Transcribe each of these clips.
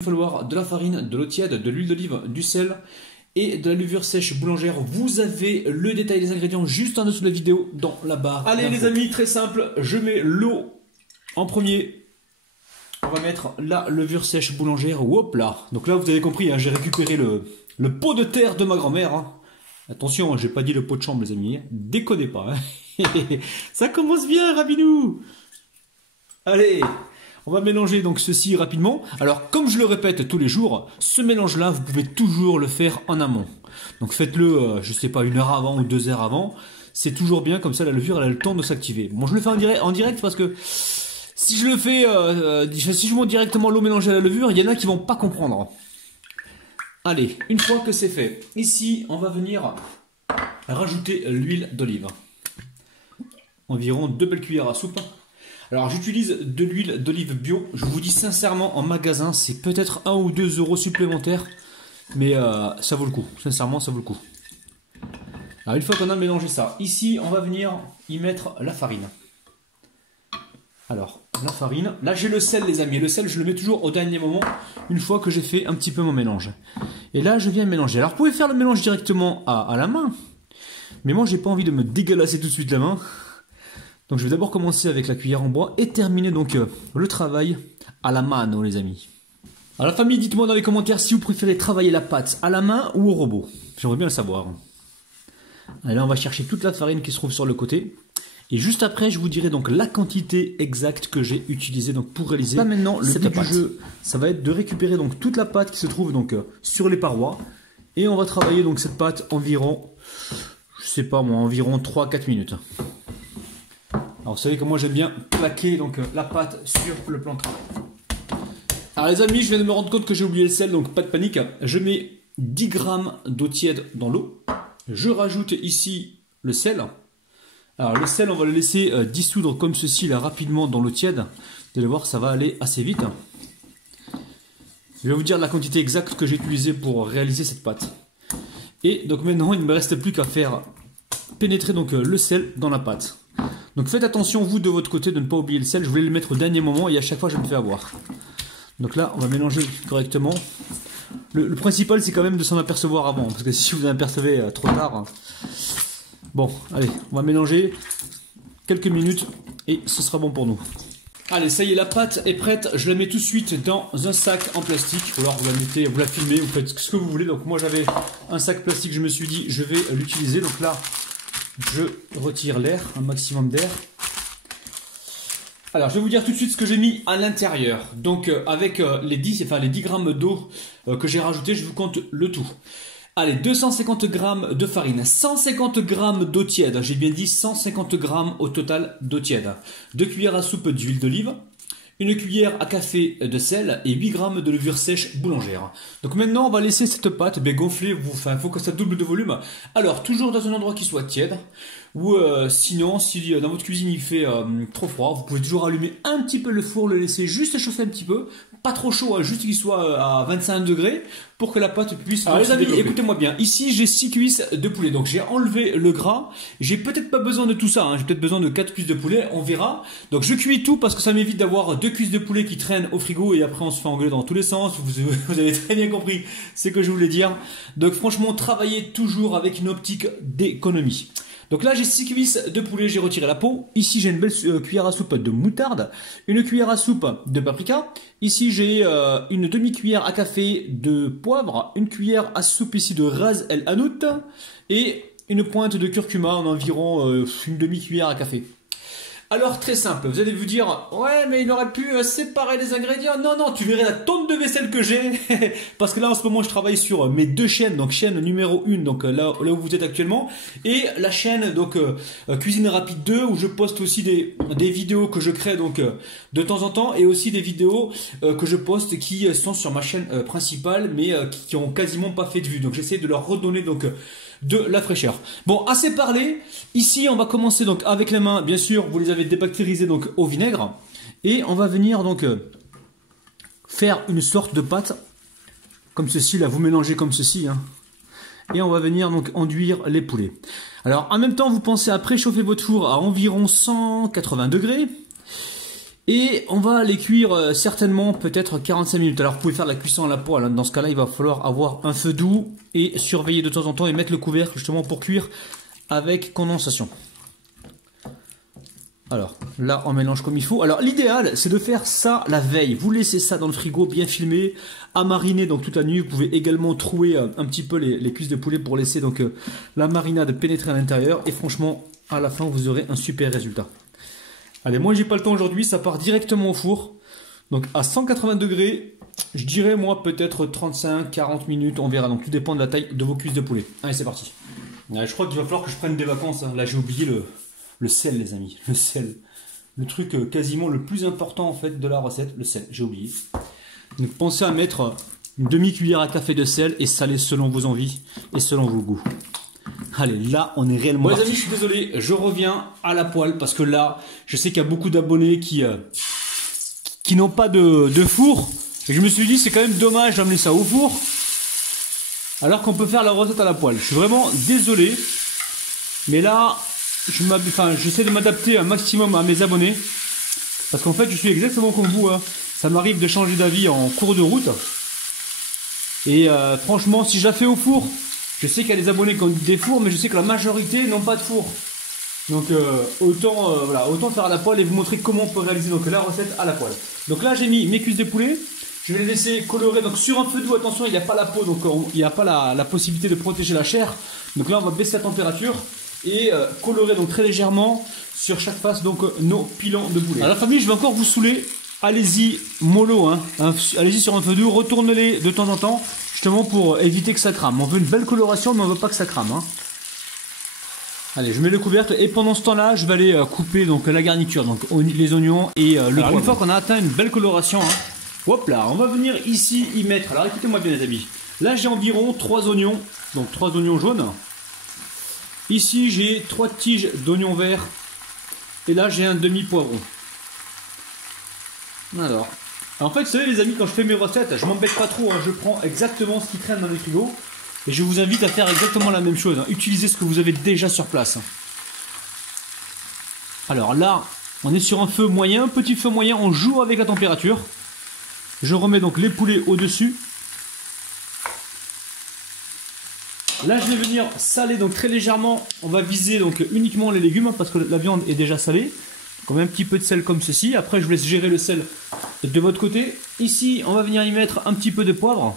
Il va falloir de la farine, de l'eau tiède, de l'huile d'olive, du sel et de la levure sèche boulangère. Vous avez le détail des ingrédients juste en dessous de la vidéo dans la barre. Allez les amis, très simple, je mets l'eau en premier. On va mettre la levure sèche boulangère, hop là. Donc là vous avez compris, hein, j'ai récupéré le pot de terre de ma grand-mère. Hein. Attention, j'ai pas dit le pot de chambre les amis, déconnez pas. Hein. Ça commence bien, Rabinou. Allez, on va mélanger donc ceci rapidement. Alors comme je le répète tous les jours, ce mélange-là, vous pouvez toujours le faire en amont. Donc faites-le, je sais pas, 1 heure avant ou 2 heures avant. C'est toujours bien, comme ça la levure elle a le temps de s'activer. Bon, je le fais en direct parce que si je le fais, si je monte directement l'eau mélangée à la levure, il y en a qui vont pas comprendre. Allez, une fois que c'est fait, ici on va venir rajouter l'huile d'olive. Environ 2 belles cuillères à soupe. Alors j'utilise de l'huile d'olive bio. Je vous dis sincèrement, en magasin, c'est peut-être 1 ou 2 euros supplémentaires. Mais ça vaut le coup. Sincèrement, ça vaut le coup. Alors une fois qu'on a mélangé ça, ici on va venir y mettre la farine. Alors, la farine. Là j'ai le sel les amis. Le sel je le mets toujours au dernier moment, une fois que j'ai fait un petit peu mon mélange. Et là je viens mélanger. Alors vous pouvez faire le mélange directement à la main. Mais moi j'ai pas envie de me dégalasser tout de suite la main. Donc je vais d'abord commencer avec la cuillère en bois et terminer donc le travail à la mano les amis. Alors la famille, dites-moi dans les commentaires si vous préférez travailler la pâte à la main ou au robot. J'aimerais bien le savoir. Allez, là on va chercher toute la farine qui se trouve sur le côté. Et juste après je vous dirai donc la quantité exacte que j'ai utilisée donc pour réaliser. Là maintenant le but du jeu, ça va être de récupérer donc toute la pâte qui se trouve donc sur les parois. Et on va travailler donc cette pâte environ, je sais pas moi, environ 3-4 minutes. Alors vous savez que moi j'aime bien plaquer donc la pâte sur le plan de travail. Alors les amis, je viens de me rendre compte que j'ai oublié le sel, donc pas de panique. Je mets 10 grammes d'eau tiède dans l'eau. Je rajoute ici le sel. Alors le sel, on va le laisser dissoudre comme ceci là rapidement dans l'eau tiède. Vous allez voir, ça va aller assez vite. Je vais vous dire la quantité exacte que j'ai utilisée pour réaliser cette pâte. Et donc maintenant, il ne me reste plus qu'à faire pénétrer donc le sel dans la pâte. Donc faites attention vous de votre côté de ne pas oublier le sel, je voulais le mettre au dernier moment et à chaque fois je me fais avoir. Donc là on va mélanger correctement. Le principal c'est quand même de s'en apercevoir avant, parce que si vous en apercevez trop tard... Bon allez, on va mélanger quelques minutes et ce sera bon pour nous. Allez ça y est, la pâte est prête, je la mets tout de suite dans un sac en plastique. Ou alors vous la mettez, vous la filmez, vous faites ce que vous voulez. Donc moi j'avais un sac plastique, je me suis dit je vais l'utiliser. Donc là... je retire l'air, un maximum d'air. Alors, je vais vous dire tout de suite ce que j'ai mis à l'intérieur. Donc, avec les 10 grammes d'eau que j'ai rajouté, je vous compte le tout. Allez, 250 grammes de farine, 150 grammes d'eau tiède. J'ai bien dit 150 grammes au total d'eau tiède. 2 cuillères à soupe d'huile d'olive. 1 cuillère à café de sel et 8 grammes de levure sèche boulangère. Donc maintenant, on va laisser cette pâte gonfler. Il faut que ça double de volume. Alors, toujours dans un endroit qui soit tiède. Ou sinon, si dans votre cuisine il fait trop froid, vous pouvez toujours allumer un petit peu le four, le laisser juste chauffer un petit peu. Pas trop chaud, hein, juste qu'il soit à 25 degrés pour que la pâte puisse... Alors les amis, écoutez-moi bien. Ici, j'ai 6 cuisses de poulet. Donc j'ai enlevé le gras. J'ai peut-être pas besoin de tout ça. Hein. J'ai peut-être besoin de 4 cuisses de poulet. On verra. Donc je cuis tout parce que ça m'évite d'avoir 2 cuisses de poulet qui traînent au frigo et après on se fait engueuler dans tous les sens. Vous avez très bien compris ce que je voulais dire. Donc franchement, travaillez toujours avec une optique d'économie. Donc là j'ai 6 cuisses de poulet, j'ai retiré la peau. Ici j'ai une belle cuillère à soupe de moutarde, 1 cuillère à soupe de paprika. Ici j'ai une demi-cuillère à café de poivre, 1 cuillère à soupe ici de ras el hanout et une pointe de curcuma en environ une demi-cuillère à café. Alors très simple, vous allez vous dire ouais mais il aurait pu séparer les ingrédients. Non non, tu verrais la tonne de vaisselle que j'ai parce que là en ce moment je travaille sur mes 2 chaînes, donc chaîne numéro 1 donc là où vous êtes actuellement et la chaîne donc cuisine rapide 2 où je poste aussi des vidéos que je crée donc de temps en temps et aussi des vidéos que je poste qui sont sur ma chaîne principale mais qui ont quasiment pas fait de vue. Donc j'essaie de leur redonner donc de la fraîcheur. Bon, assez parlé. Ici, on va commencer donc avec les mains. Bien sûr, vous les avez débactérisées donc au vinaigre. Et on va venir donc faire une sorte de pâte. Comme ceci, là, vous mélangez comme ceci. Hein. Et on va venir donc enduire les poulets. Alors, en même temps, vous pensez à préchauffer votre four à environ 180 degrés. Et on va les cuire certainement peut-être 45 minutes. Alors vous pouvez faire la cuisson à la poêle, hein. Dans ce cas-là il va falloir avoir un feu doux et surveiller de temps en temps et mettre le couvercle justement pour cuire avec condensation. Alors là on mélange comme il faut. Alors l'idéal c'est de faire ça la veille. Vous laissez ça dans le frigo bien filmé, à mariner donc toute la nuit. Vous pouvez également trouer un petit peu les cuisses de poulet pour laisser donc la marinade pénétrer à l'intérieur. Et franchement à la fin vous aurez un super résultat. Allez, moi j'ai pas le temps aujourd'hui, ça part directement au four. Donc à 180 degrés, je dirais moi peut-être 35-40 minutes, on verra. Donc tout dépend de la taille de vos cuisses de poulet. Allez, c'est parti. Allez, je crois qu'il va falloir que je prenne des vacances, hein. Là j'ai oublié le sel les amis, le sel. Le truc quasiment le plus important en fait de la recette, le sel, j'ai oublié. Donc pensez à mettre une demi-cuillère à café de sel et saler selon vos envies et selon vos goûts. Allez, là, on est réellement parti. Les amis, je suis désolé, je reviens à la poêle parce que là, je sais qu'il y a beaucoup d'abonnés qui n'ont pas de four. Et je me suis dit, c'est quand même dommage d'amener ça au four alors qu'on peut faire la recette à la poêle. Je suis vraiment désolé, mais là, j'essaie de m'adapter un maximum à mes abonnés parce qu'en fait, je suis exactement comme vous, hein. Ça m'arrive de changer d'avis en cours de route. Et franchement, si je la fais au four, je sais qu'il y a des abonnés qui ont des fours, mais je sais que la majorité n'ont pas de four. Donc autant faire à la poêle et vous montrer comment on peut réaliser donc la recette à la poêle. Donc là j'ai mis mes cuisses de poulet, je vais les laisser colorer donc sur un feu doux. Attention, il n'y a pas la peau, donc il n'y a pas la possibilité de protéger la chair. Donc là on va baisser la température et colorer donc très légèrement sur chaque face donc nos pilons de poulet. Alors la famille, je vais encore vous saouler. Allez-y mollo, hein. Allez-y sur un feu doux, retournez-les de temps en temps, justement pour éviter que ça crame. On veut une belle coloration, mais on ne veut pas que ça crame, hein. Allez, je mets le couvercle et pendant ce temps-là, je vais aller couper donc la garniture, donc les oignons et le poivron. Une fois qu'on a atteint une belle coloration, hein, hop là, on va venir ici y mettre. Alors écoutez-moi bien les amis. Là j'ai environ 3 oignons, donc 3 oignons jaunes. Ici j'ai 3 tiges d'oignons verts et là j'ai un demi-poivron. Alors, en fait, vous savez les amis, quand je fais mes recettes, je m'embête pas trop, hein. Je prends exactement ce qui traîne dans les frigos et je vous invite à faire exactement la même chose, hein. Utilisez ce que vous avez déjà sur place. Alors là, on est sur un feu moyen, petit feu moyen, on joue avec la température. Je remets donc les poulets au-dessus. Là, je vais venir saler donc très légèrement. On va viser donc uniquement les légumes parce que la viande est déjà salée. On met un petit peu de sel comme ceci. Après, je vous laisse gérer le sel de votre côté. Ici, on va venir y mettre un petit peu de poivre.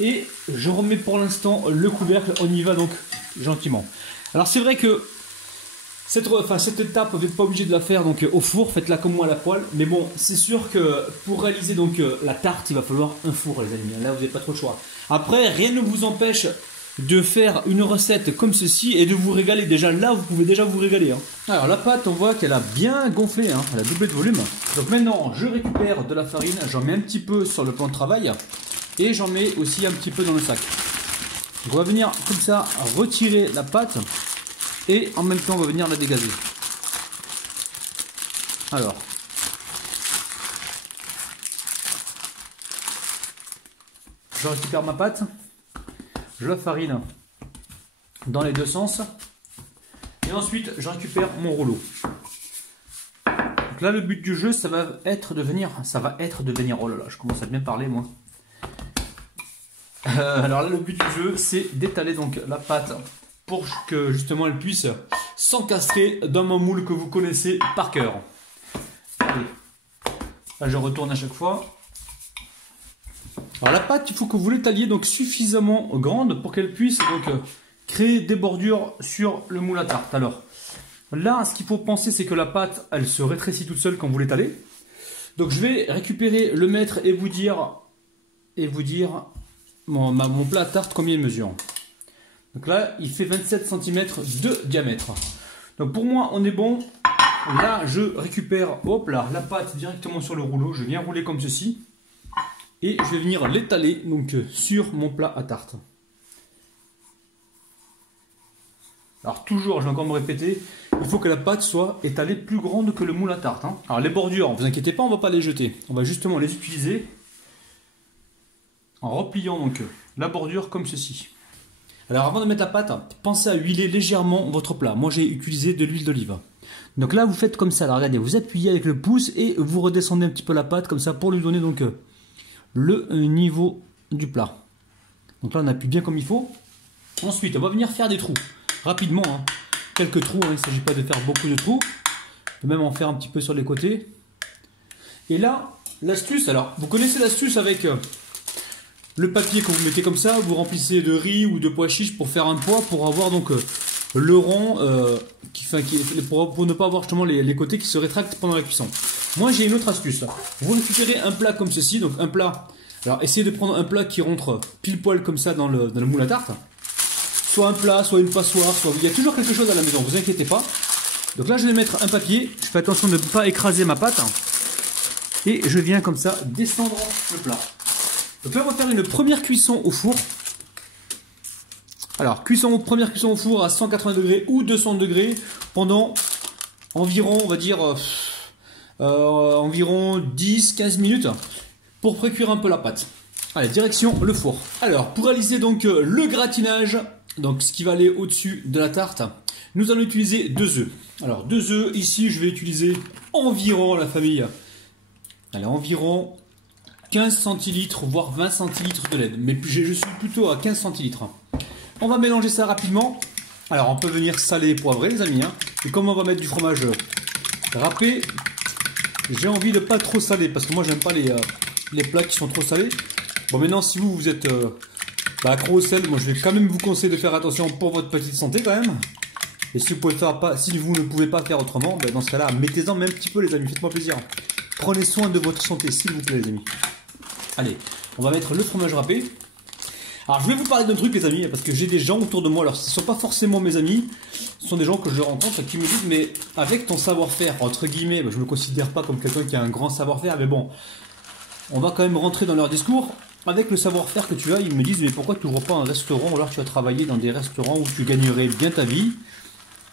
Et je remets pour l'instant le couvercle. On y va donc gentiment. Alors, c'est vrai que cette étape, vous n'êtes pas obligé de la faire donc au four. Faites-la comme moi à la poêle. Mais bon, c'est sûr que pour réaliser donc la tarte, il va falloir un four, les amis. Là, vous n'avez pas trop le choix. Après, rien ne vous empêche de faire une recette comme ceci et de vous régaler. Déjà là, vous pouvez déjà vous régaler, hein. Alors la pâte, on voit qu'elle a bien gonflé, hein. Elle a doublé de volume. Donc maintenant, je récupère de la farine, j'en mets un petit peu sur le plan de travail et j'en mets aussi un petit peu dans le sac. Donc on va venir comme ça retirer la pâte et en même temps on va venir la dégazer. Alors, je récupère ma pâte. Je la farine dans les deux sens et ensuite je récupère mon rouleau. Donc là le but du jeu ça va être de venir, oh là là, je commence à bien parler moi. Alors là le but du jeu c'est d'étaler donc la pâte pour que justement elle puisse s'encastrer dans mon moule que vous connaissez par cœur. Allez. Là je retourne à chaque fois. Alors la pâte, il faut que vous l'étaliez donc suffisamment grande pour qu'elle puisse donc créer des bordures sur le moule à tarte. Alors là, ce qu'il faut penser, c'est que la pâte, elle se rétrécit toute seule quand vous l'étalez. Donc je vais récupérer le mètre et vous dire mon plat à tarte combien il mesure. Donc là, il fait 27 cm de diamètre. Donc pour moi, on est bon. Là, je récupère, hop là, la pâte directement sur le rouleau. Je viens rouler comme ceci. Et je vais venir l'étaler donc sur mon plat à tarte. Alors toujours, je vais encore me répéter, il faut que la pâte soit étalée plus grande que le moule à tarte, hein. Alors les bordures, ne vous inquiétez pas, on ne va pas les jeter. On va justement les utiliser en repliant donc la bordure comme ceci. Alors avant de mettre la pâte, pensez à huiler légèrement votre plat. Moi j'ai utilisé de l'huile d'olive. Donc là, vous faites comme ça. Alors regardez, vous appuyez avec le pouce et vous redescendez un petit peu la pâte comme ça pour lui donner donc le niveau du plat. Donc là, on appuie bien comme il faut. Ensuite, on va venir faire des trous rapidement. Hein. Quelques trous, hein. Il ne s'agit pas de faire beaucoup de trous. On peut même en faire un petit peu sur les côtés. Et là, l'astuce, alors vous connaissez l'astuce avec le papier que vous mettez comme ça, vous remplissez de riz ou de pois chiches pour faire un pois, pour avoir donc le rond, pour ne pas avoir justement les côtés qui se rétractent pendant la cuisson. Moi j'ai une autre astuce. Vous récupérez un plat comme ceci, donc un plat, alors essayez de prendre un plat qui rentre pile poil comme ça dans le moule à tarte. Soit un plat, soit une passoire, soit... il y a toujours quelque chose à la maison, vous inquiétez pas. Donc là je vais mettre un papier, je fais attention de ne pas écraser ma pâte. Et je viens comme ça descendre le plat. Donc là on va faire une première cuisson au four. Alors première cuisson au four à 180 degrés ou 200 degrés pendant environ, on va dire, environ 10-15 minutes pour précuire un peu la pâte. Allez, direction le four. Alors pour réaliser donc le gratinage, donc ce qui va aller au-dessus de la tarte, nous allons utiliser 2 œufs. Alors 2 œufs, ici je vais utiliser environ, la famille, allez, environ 15 centilitres voire 20 centilitres de lait, mais je suis plutôt à 15 centilitres. On va mélanger ça rapidement. Alors on peut venir saler et poivrer les amis, hein. Et comme on va mettre du fromage râpé, j'ai envie de pas trop saler parce que moi j'aime pas les plats qui sont trop salés. Bon, maintenant si vous êtes accro au sel, moi je vais quand même vous conseiller de faire attention pour votre petite santé quand même. Et si vous ne pouvez pas faire autrement, ben dans ce cas là mettez-en même un petit peu les amis, faites-moi plaisir. Prenez soin de votre santé s'il vous plaît les amis. Allez, on va mettre le fromage râpé. Alors je vais vous parler d'un truc les amis, parce que j'ai des gens autour de moi, alors ce ne sont pas forcément mes amis, ce sont des gens que je rencontre qui me disent mais avec ton savoir-faire, entre guillemets, je ne me considère pas comme quelqu'un qui a un grand savoir-faire, mais bon, on va quand même rentrer dans leur discours. Avec le savoir-faire que tu as, ils me disent mais pourquoi tu n'ouvres pas un restaurant, ou alors tu vas travailler dans des restaurants où tu gagnerais bien ta vie,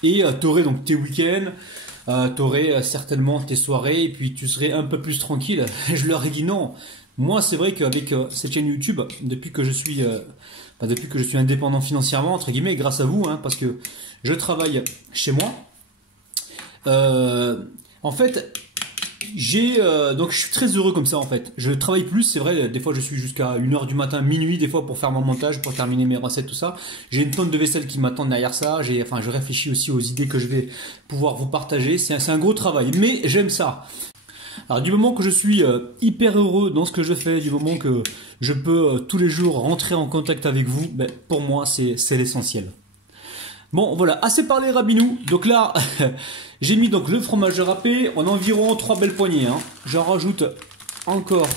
et tu aurais donc tes week-ends, tu aurais certainement tes soirées, et puis tu serais un peu plus tranquille. Je leur ai dit non. Moi, c'est vrai qu'avec cette chaîne YouTube, depuis que je suis indépendant financièrement, entre guillemets, grâce à vous, hein, parce que je travaille chez moi, en fait, donc je suis très heureux comme ça en fait. Je travaille plus, c'est vrai, des fois je suis jusqu'à 1h du matin, minuit, des fois pour faire mon montage, pour terminer mes recettes, tout ça. J'ai une tonne de vaisselle qui m'attend derrière ça, je réfléchis aussi aux idées que je vais pouvoir vous partager. C'est un gros travail, mais j'aime ça. Alors du moment que je suis hyper heureux dans ce que je fais, du moment que je peux tous les jours rentrer en contact avec vous, ben, pour moi c'est l'essentiel. Bon voilà, assez parlé Rabinou. Donc là, j'ai mis donc le fromage râpé en environ 3 belles poignées. Hein. J'en rajoute encore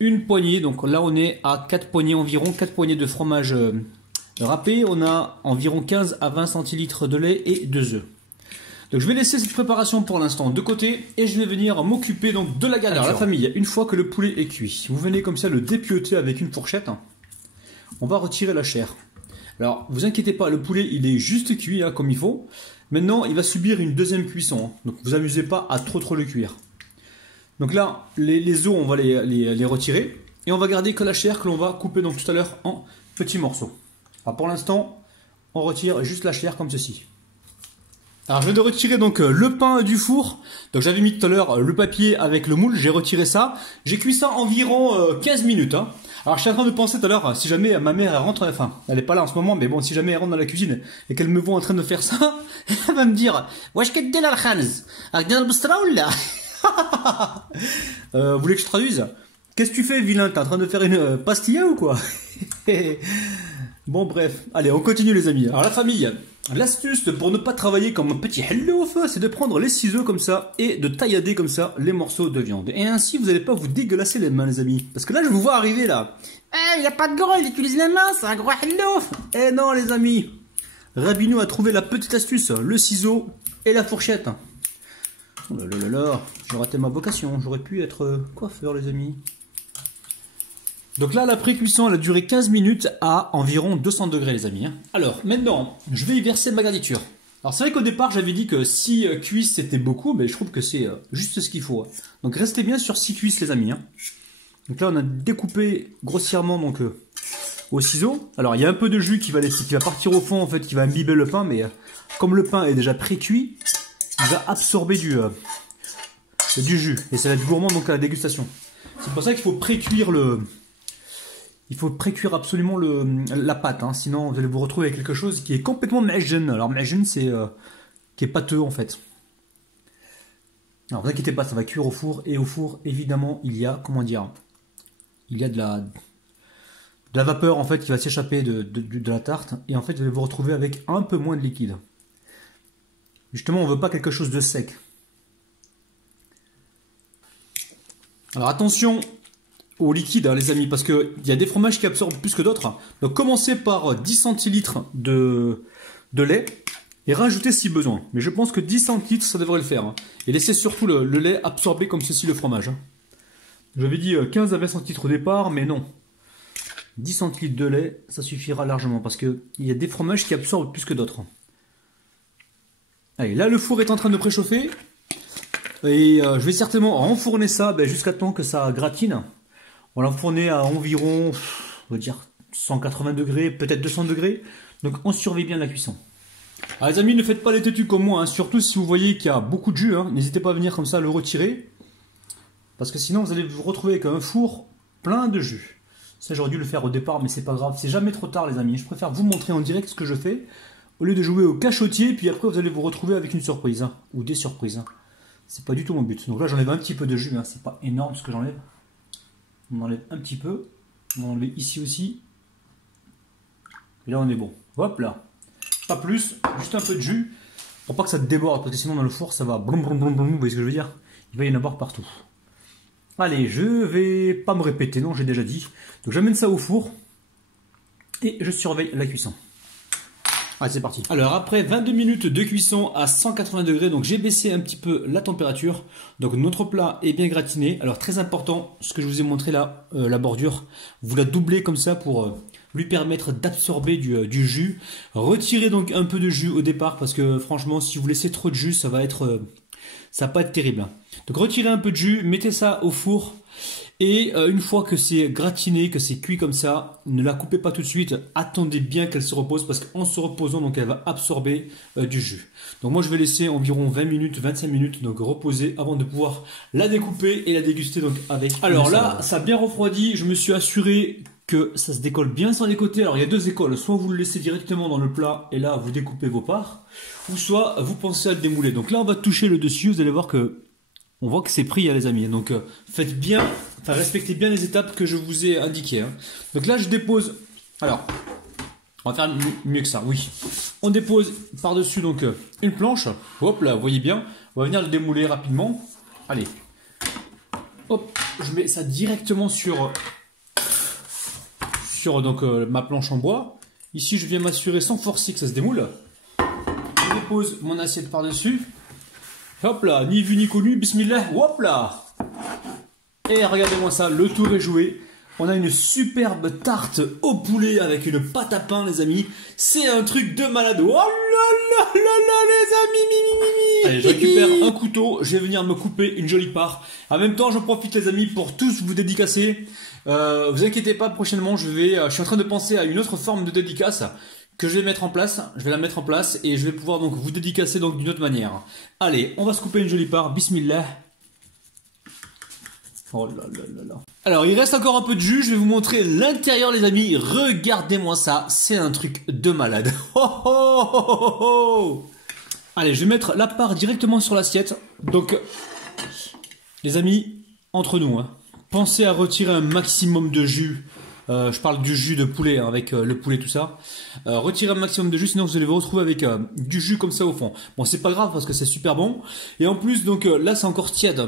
une poignée. Donc là on est à 4 poignées environ, 4 poignées de fromage râpé. On a environ 15 à 20 centilitres de lait et 2 œufs. Donc je vais laisser cette préparation pour l'instant de côté et je vais venir m'occuper donc de la garniture. Alors la famille, une fois que le poulet est cuit, vous venez comme ça le dépioter avec une fourchette. On va retirer la chair. Alors vous inquiétez pas, le poulet il est juste cuit hein, comme il faut. Maintenant il va subir une deuxième cuisson. Hein. Donc vous amusez pas à trop le cuire. Donc là les os on va les retirer et on va garder que la chair que l'on va couper donc tout à l'heure en petits morceaux. Alors pour l'instant on retire juste la chair comme ceci. Alors je viens de retirer donc le pain du four. Donc j'avais mis tout à l'heure le papier avec le moule, j'ai retiré ça. J'ai cuit ça environ 15 minutes. Hein. Alors je suis en train de penser tout à l'heure, si jamais ma mère elle rentre, enfin elle n'est pas là en ce moment, mais bon si jamais elle rentre dans la cuisine et qu'elle me voit en train de faire ça, elle va me dire wesh qu'est-ce al khanz al bistra ou là. Vous voulez que je traduise? Qu'est-ce que tu fais vilain? T'es en train de faire une pastilla ou quoi? Bon bref, allez on continue les amis. Alors la famille, l'astuce pour ne pas travailler comme un petit hellof, c'est de prendre les ciseaux comme ça et de taillader comme ça les morceaux de viande. Et ainsi vous n'allez pas vous dégueulasser les mains les amis. Parce que là je vous vois arriver là. Eh, il n'y a pas de gros, il utilise les mains, c'est un gros hellof. Eh non les amis, Rabinou a trouvé la petite astuce, le ciseau et la fourchette. Oh là là là là, j'ai raté ma vocation, j'aurais pu être coiffeur les amis. Donc là, la pré-cuisson, elle a duré 15 minutes à environ 200 degrés, les amis. Alors, maintenant, je vais y verser ma garniture. Alors, c'est vrai qu'au départ, j'avais dit que 6 cuisses, c'était beaucoup, mais je trouve que c'est juste ce qu'il faut. Donc, restez bien sur 6 cuisses, les amis. Donc là, on a découpé grossièrement donc, au ciseau. Alors il y a un peu de jus qui va partir au fond en fait, qui va imbiber le pain, mais comme le pain est déjà pré-cuit, il va absorber du jus et ça va être gourmand donc à la dégustation. C'est pour ça qu'il faut pré-cuire absolument la pâte, hein, sinon vous allez vous retrouver avec quelque chose qui est complètement ma'jun. Alors ma'jun c'est qui est pâteux en fait. Alors ne vous inquiétez pas, ça va cuire au four, et au four évidemment il y a, comment dire, il y a de la vapeur en fait qui va s'échapper de la tarte, et en fait vous allez vous retrouver avec un peu moins de liquide. Justement on veut pas quelque chose de sec. Alors attention au liquide les amis, parce qu'il y a des fromages qui absorbent plus que d'autres. Donc commencez par 10 centilitres de lait et rajoutez si besoin. Mais je pense que 10 centilitres ça devrait le faire. Hein. Et laissez surtout le lait absorber comme ceci le fromage. Hein. J'avais dit 15 à 20 centilitres au départ, mais non. 10 centilitres de lait, ça suffira largement, parce qu'il y a des fromages qui absorbent plus que d'autres. Allez, là le four est en train de préchauffer. Et je vais certainement enfourner ça jusqu'à temps que ça gratine. On va l'enfourner à environ, on va dire 180 degrés, peut-être 200 degrés. Donc on surveille bien la cuisson. Alors les amis, ne faites pas les têtus comme moi, hein. Surtout si vous voyez qu'il y a beaucoup de jus, hein. N'hésitez pas à venir comme ça le retirer. Parce que sinon vous allez vous retrouver avec un four plein de jus. Ça j'aurais dû le faire au départ, mais c'est pas grave, c'est jamais trop tard les amis. Je préfère vous montrer en direct ce que je fais, au lieu de jouer au cachotier, puis après vous allez vous retrouver avec une surprise, hein, ou des surprises. Hein. C'est pas du tout mon but. Donc là j'enlève un petit peu de jus, hein. C'est pas énorme ce que j'enlève. On enlève un petit peu. On va enlever ici aussi. Et là on est bon. Hop là. Pas plus, juste un peu de jus. Pour pas que ça déborde, parce que sinon dans le four ça va blum blum blum blum, vous voyez ce que je veux dire? Il va y en avoir partout. Allez, je vais pas me répéter, non, j'ai déjà dit. Donc j'amène ça au four et je surveille la cuisson. Allez, c'est parti. Alors après 22 minutes de cuisson à 180 degrés, donc j'ai baissé un petit peu la température. Donc notre plat est bien gratiné. Alors très important, ce que je vous ai montré là, la bordure, vous la doublez comme ça pour lui permettre d'absorber du jus. Retirez donc un peu de jus au départ, parce que franchement si vous laissez trop de jus, ça va pas être terrible. Donc retirez un peu de jus, mettez ça au four. Et une fois que c'est gratiné, que c'est cuit comme ça, ne la coupez pas tout de suite, attendez bien qu'elle se repose, parce qu'en se reposant, donc elle va absorber du jus. Donc moi je vais laisser environ 20 minutes, 25 minutes donc reposer avant de pouvoir la découper et la déguster donc avec. Alors là, ça a bien refroidi, je me suis assuré que ça se décolle bien sur les côtés. Alors il y a deux écoles, soit vous le laissez directement dans le plat et là vous découpez vos parts, ou soit vous pensez à le démouler. Donc là on va toucher le dessus, vous allez voir que on voit que c'est pris les amis, donc faites bien, enfin respectez bien les étapes que je vous ai indiquées. Hein. Donc là je dépose, alors on va faire mieux que ça, oui. On dépose par-dessus donc une planche, hop là, vous voyez bien, on va venir le démouler rapidement. Allez, hop, je mets ça directement sur donc, ma planche en bois. Ici je viens m'assurer sans forcer que ça se démoule. Je dépose mon assiette par-dessus. Hop là, ni vu ni connu, bismillah, hop là. Et regardez-moi ça, le tour est joué. On a une superbe tarte au poulet avec une pâte à pain les amis. C'est un truc de malade. Oh là là là là les amis. Allez, je récupère un couteau, je vais venir me couper une jolie part. En même temps, j'en profite les amis pour tous vous dédicacer. Vous inquiétez pas, prochainement je suis en train de penser à une autre forme de dédicace que je vais mettre en place. Je vais la mettre en place et je vais pouvoir donc vous dédicacer donc d'une autre manière. Allez, on va se couper une jolie part. Bismillah. Oh là là là là. Alors, il reste encore un peu de jus. Je vais vous montrer l'intérieur, les amis. Regardez-moi ça. C'est un truc de malade. Oh, oh, oh, oh, oh. Allez, je vais mettre la part directement sur l'assiette. Donc, les amis, entre nous, hein, pensez à retirer un maximum de jus. Je parle du jus de poulet, hein, avec le poulet, tout ça. Retirez un maximum de jus, sinon vous allez vous retrouver avec du jus comme ça au fond. Bon, c'est pas grave parce que c'est super bon. Et en plus, donc là, c'est encore tiède.